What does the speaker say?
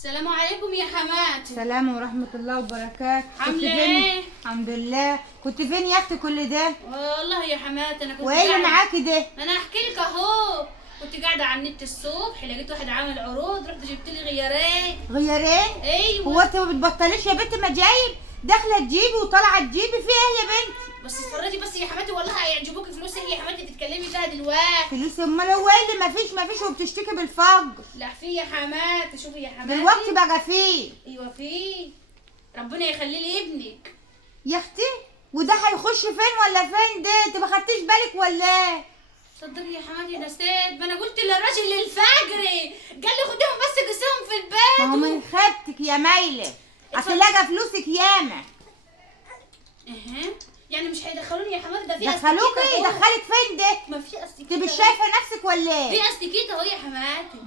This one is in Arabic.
السلام عليكم يا حماتي. السلام ورحمة الله وبركاته. عاملة ايه؟ الحمد لله. كنت فين يا اختي كل ده؟ والله يا حماتي انا كنت وايه اللي معاكي ده؟ انا احكي لك اهو. كنت قاعده على النت الصبح، لقيت واحد عامل عروض، رحت جبت لي غيارين. غيارين؟ ايوه. هو انت ما بتبطليش يا بنت مجايب؟ داخله تجيبي وطالعه تجيبي، في ايه يا بنتي؟ بس اتفرجي بس يا حماتي، والله هيعجبوكي. فلوس ايه يا حماتي تتكلمي فيها دلوقتي؟ فلوس؟ امال هو ايه اللي مفيش وبتشتكي بالفقر؟ لا في يا حماتي، شوفي يا حماتي دلوقتي بقى فيه. ايوه في. ربنا يخلي لي ابنك يا اختي وده هيخش فين ولا فين ده؟ انت ما خدتيش بالك ولا ايه؟ صدقني يا حماتي نسيت، ما انا قلت للراجل للفجر قال لي خديهم بس قسيهم في البيت. ما هو من خدتك يا مايله، هتلاقي فلوسك ياما. يعني مش هيدخلوني يا حماتي؟ ده في دخلوكي؟ أستيكيت أهو. دخلك فين ده؟ ما في انت استيكيت مش أهو. شايفه نفسك ولا ايه؟ في استيكيت اهو يا حماتي.